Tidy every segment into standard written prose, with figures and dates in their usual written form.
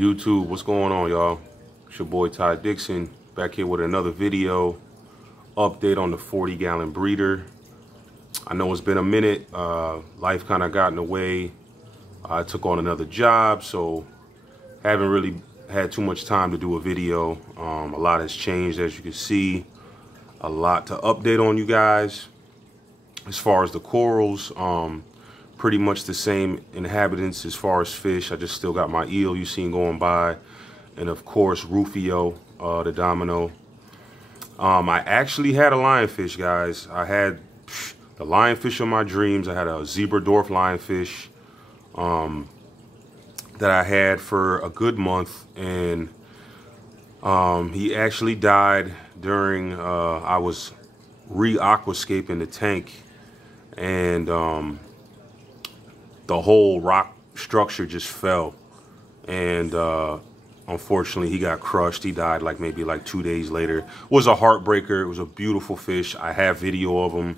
YouTube, what's going on, y'all? It's your boy Ty Dixon back here with another video update on the 40-gallon breeder. I know it's been a minute. Life kind of got in the way. I took on another job, so haven't really had too much time to do a video. A lot has changed, as you can see. A lot to update on you guys. As far as the corals, pretty much the same inhabitants as far as fish. I just still got my eel you seen going by, and of course Rufio, the domino. I actually had a lionfish, guys. I had the lionfish of my dreams. I had a zebra dwarf lionfish that I had for a good month, and he actually died during I was re-aquascaping the tank, and the whole rock structure just fell, and unfortunately he got crushed. He died maybe 2 days later. It was a heartbreaker. It was a beautiful fish. I have video of him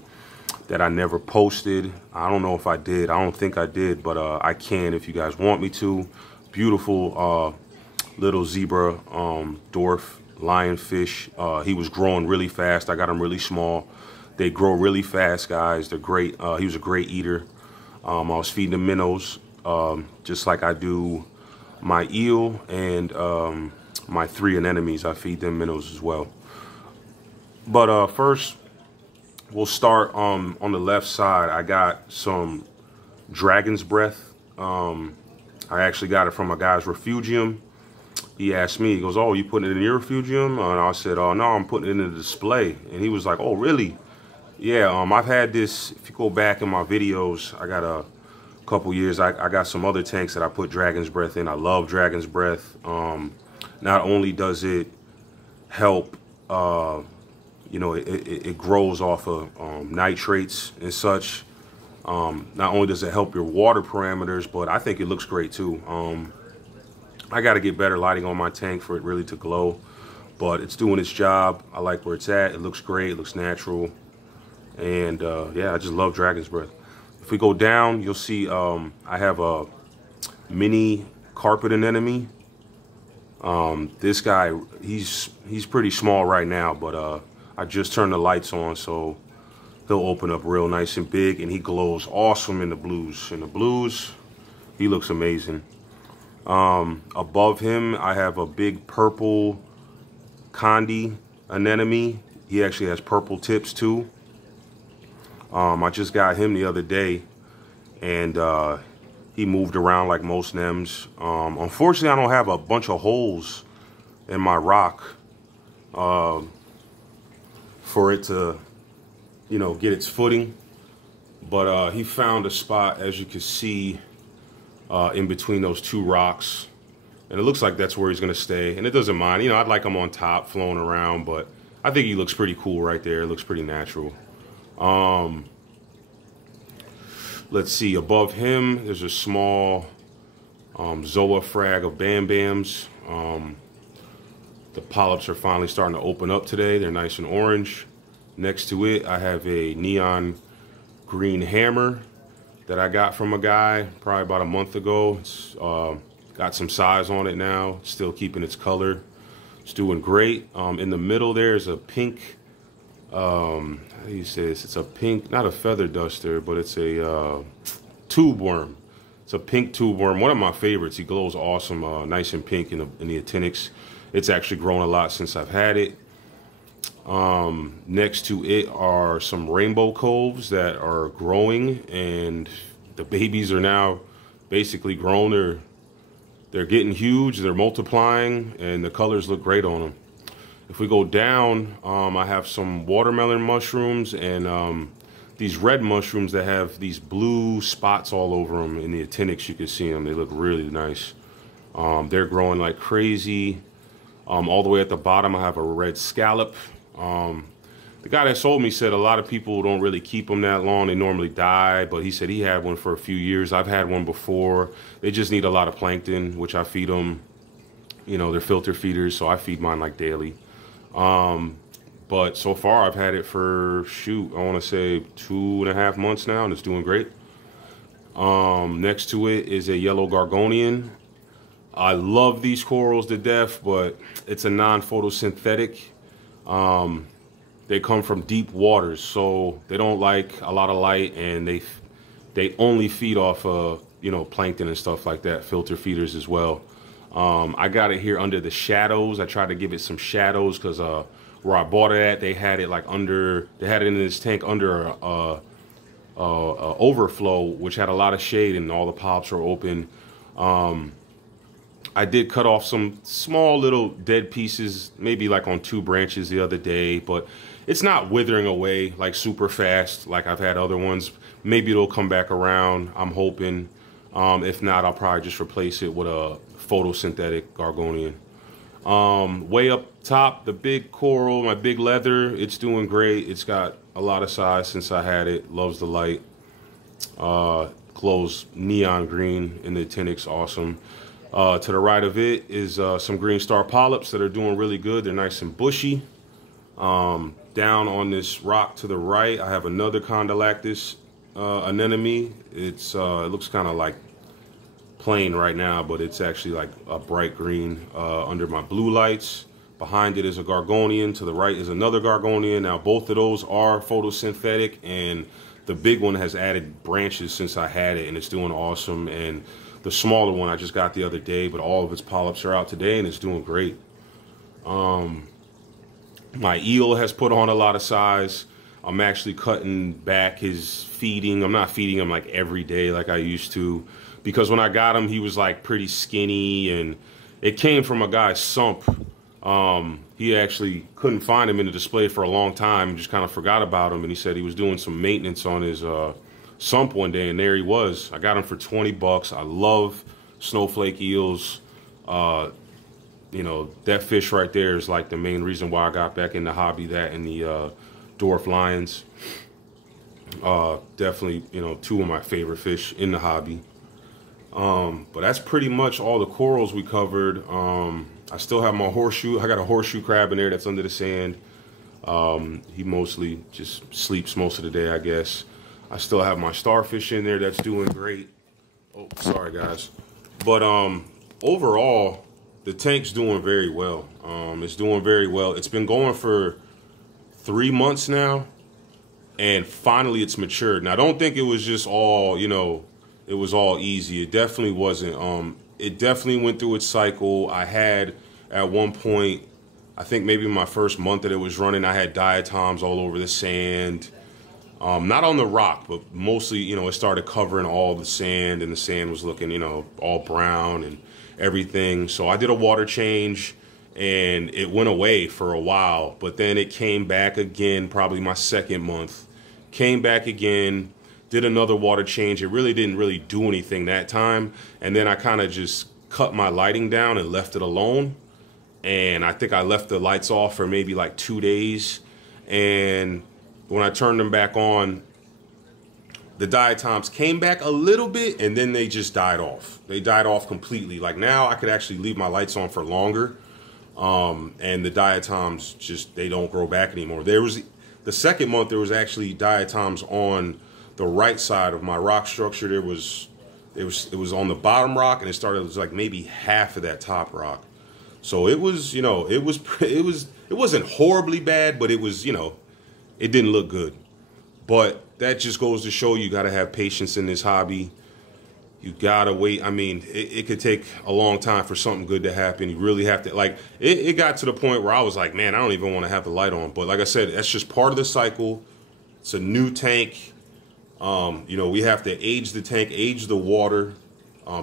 that I never posted. I don't know if I did. I don't think I did, but I can if you guys want me to. Beautiful little zebra dwarf lionfish. He was growing really fast. I got him really small. They grow really fast, guys. They're great. He was a great eater. I was feeding him minnows, just like I do my eel and my 3 anemones. I feed them minnows as well. But first, we'll start on the left side. I got some dragon's breath. I actually got it from a guy's refugium. He asked me, he goes, "Oh, you putting it in your refugium?" And I said, "Oh, no, I'm putting it in the display." And he was like, "Oh, really?" Yeah, I've had this. If you go back in my videos, I got a couple years. I got some other tanks that I put dragon's breath in. I love dragon's breath. Not only does it help, you know, it grows off of nitrates and such. Not only does it help your water parameters, but I think it looks great too. I got to get better lighting on my tank for it really to glow, but it's doing its job. I like where it's at. It looks great. It looks natural. And yeah, I just love dragon's breath. If we go down, you'll see I have a mini carpet anemone. This guy, he's pretty small right now, but I just turned the lights on, so he'll open up real nice and big, and he glows awesome in the blues. In the blues, he looks amazing. Above him, I have a big purple condi anemone. He actually has purple tips too. I just got him the other day, and he moved around like most nems. Unfortunately, I don't have a bunch of holes in my rock for it to, you know, get its footing. But he found a spot, as you can see, in between those 2 rocks, and it looks like that's where he's gonna stay. And it doesn't mind, you know, I'd like him on top, flowing around, but I think he looks pretty cool right there. It looks pretty natural. Let's see, above him, there's a small zoa of Bam Bams. The polyps are finally starting to open up today. They're nice and orange. Next to it, I have a neon green hammer that I got from a guy probably about a month ago. It's got some size on it now, still keeping its color. It's doing great. In the middle there's a pink, how do you say this? It's a pink, not a feather duster, but it's a tube worm. It's a pink tube worm, one of my favorites. He glows awesome, nice and pink in the actinics. It's actually grown a lot since I've had it. Next to it are some rainbow coves that are growing, and the babies are now basically grown. They're getting huge, they're multiplying, and the colors look great on them. If we go down, I have some watermelon mushrooms and these red mushrooms that have these blue spots all over them. In the actinics, you can see them. They look really nice. They're growing like crazy. All the way at the bottom, I have a red scallop. The guy that sold me said a lot of people don't really keep them that long. They normally die, but he said he had one for a few years. I've had one before. They just need a lot of plankton, which I feed them. You know, they're filter feeders, so I feed mine like daily. But so far I've had it for, shoot, I want to say 2.5 months now, and it's doing great. Next to it is a yellow Gorgonian. I love these corals to death, but it's a non-photosynthetic. They come from deep waters, so they don't like a lot of light, and they only feed off plankton and stuff like that, filter feeders as well. I got it here under the shadows. I tried to give it some shadows because where I bought it at, they had it in this tank under a overflow, which had a lot of shade and all the polyps were open. I did cut off some small little dead pieces, maybe like on 2 branches the other day, but it's not withering away like super fast like I've had other ones. Maybe it'll come back around, I'm hoping. If not, I'll probably just replace it with a photosynthetic Gorgonian. Way up top, the big coral, my big leather, it's doing great. It's got a lot of size since I had it. Loves the light. Glows neon green in the actinics, awesome. To the right of it is some green star polyps that are doing really good. They're nice and bushy. Down on this rock to the right, I have another Condylactis anemone. It looks kind of like plain right now, but it's actually like a bright green under my blue lights. Behind it is a Gorgonian. To the right is another Gorgonian. Now both of those are photosynthetic, and the big one has added branches since I had it, and it's doing awesome. And the smaller one I just got the other day, but all of its polyps are out today, and it's doing great. My eel has put on a lot of size. I'm actually cutting back his feeding. I'm not feeding him like every day like I used to, because when I got him, he was like pretty skinny, and it came from a guy's sump. He actually couldn't find him in the display for a long time and just kind of forgot about him. And he said he was doing some maintenance on his sump one day, and there he was. I got him for 20 bucks. I love snowflake eels. You know, that fish right there is like the main reason why I got back in the hobby, that and the dwarf lions. Definitely, you know, 2 of my favorite fish in the hobby. But that's pretty much all the corals we covered. I still have my horseshoe. I got a horseshoe crab in there that's under the sand. He mostly just sleeps most of the day, I guess. I still have my starfish in there that's doing great. Oh, sorry guys. But overall, the tank's doing very well. It's doing very well. It's been going for 3 months now, and finally it's matured. Now, I don't think it was just all, you know, it was all easy. It definitely wasn't. It definitely went through its cycle. I had, at one point, I think maybe my first month that it was running, I had diatoms all over the sand. Not on the rock, but mostly, you know, it started covering all the sand, and the sand was looking, you know, all brown and everything. So I did a water change, and it went away for a while, but then it came back again, probably my 2nd month. Came back again, did another water change. It really didn't really do anything that time. And then I kind of just cut my lighting down and left it alone. And I think I left the lights off for maybe like 2 days. And when I turned them back on, the diatoms came back a little bit, and then they just died off. They died off completely. Like now I could actually leave my lights on for longer. And the diatoms just, they don't grow back anymore. There was, the 2nd month, there was actually diatoms on the right side of my rock structure. It was on the bottom rock, and it was like maybe half of that top rock. So it was, you know, it wasn't horribly bad, but it was, you know, it didn't look good. But that just goes to show you got to have patience in this hobby. You got to wait. I mean, it could take a long time for something good to happen. You really have to, like, it got to the point where I was like, man, I don't even want to have the light on. But like I said, that's just part of the cycle. It's a new tank. You know, we have to age the tank, age the water,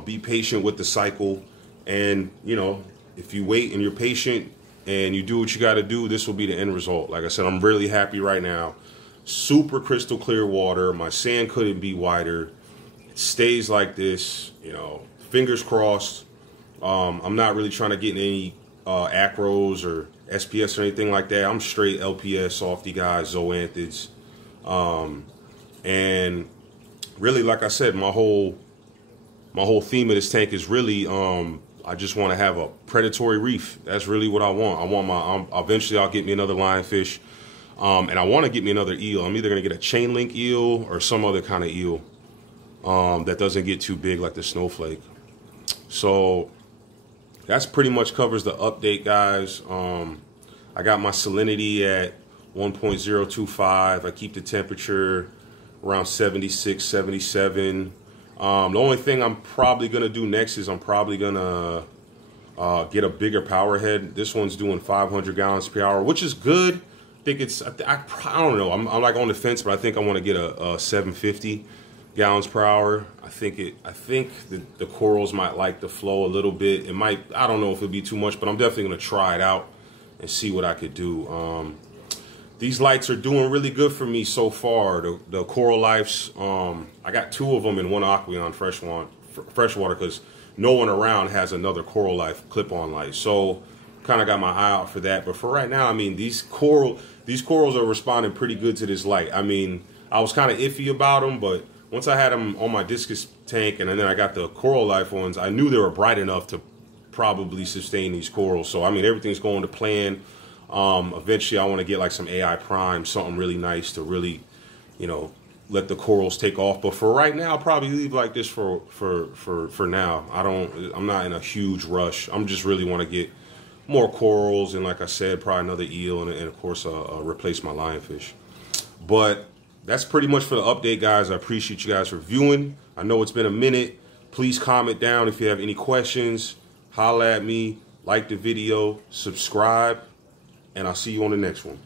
be patient with the cycle. And, you know, if you wait and you're patient and you do what you got to do, this will be the end result. Like I said, I'm really happy right now. Super crystal clear water. My sand couldn't be wider. It stays like this, you know, fingers crossed. I'm not really trying to get in any acros or SPS or anything like that. I'm straight LPS, softy guys, zoanthids. And really, like I said, my whole theme of this tank is really, I just want to have a predatory reef. That's really what I want. I want eventually I'll get me another lionfish. And I want to get me another eel. I'm either going to get a chain link eel or some other kind of eel that doesn't get too big like the snowflake. So that's pretty much covers the update, guys. I got my salinity at 1.025. I keep the temperature around 76, 77. The only thing I'm probably going to do next is I'm probably going to get a bigger power head. This one's doing 500 gallons per hour, which is good. I think it's, I don't know. I'm like on the fence, but I think I want to get a 750 gallons per hour. I think the corals might like the flow a little bit. It might, I don't know if it'd be too much, but I'm definitely going to try it out and see what I could do. These lights are doing really good for me so far. The Coral Lives, I got 2 of them in one Aqueon freshwater because no one around has another Coral Life clip-on light. So kind of got my eye out for that. But for right now, I mean, these corals are responding pretty good to this light. I mean, I was kind of iffy about them, but once I had them on my discus tank and then I got the Coral Life ones, I knew they were bright enough to probably sustain these corals. So I mean, everything's going to plan. Eventually I want to get like some AI prime, something really nice to really, you know, let the corals take off. But for right now, I'll probably leave like this for now. I'm not in a huge rush. I'm just really want to get more corals and, like I said, probably another eel and of course replace my lionfish. But that's pretty much for the update, guys. I appreciate you guys for viewing. I know it's been a minute. Please comment down if you have any questions. Holla at me, like the video, subscribe, and I'll see you on the next one.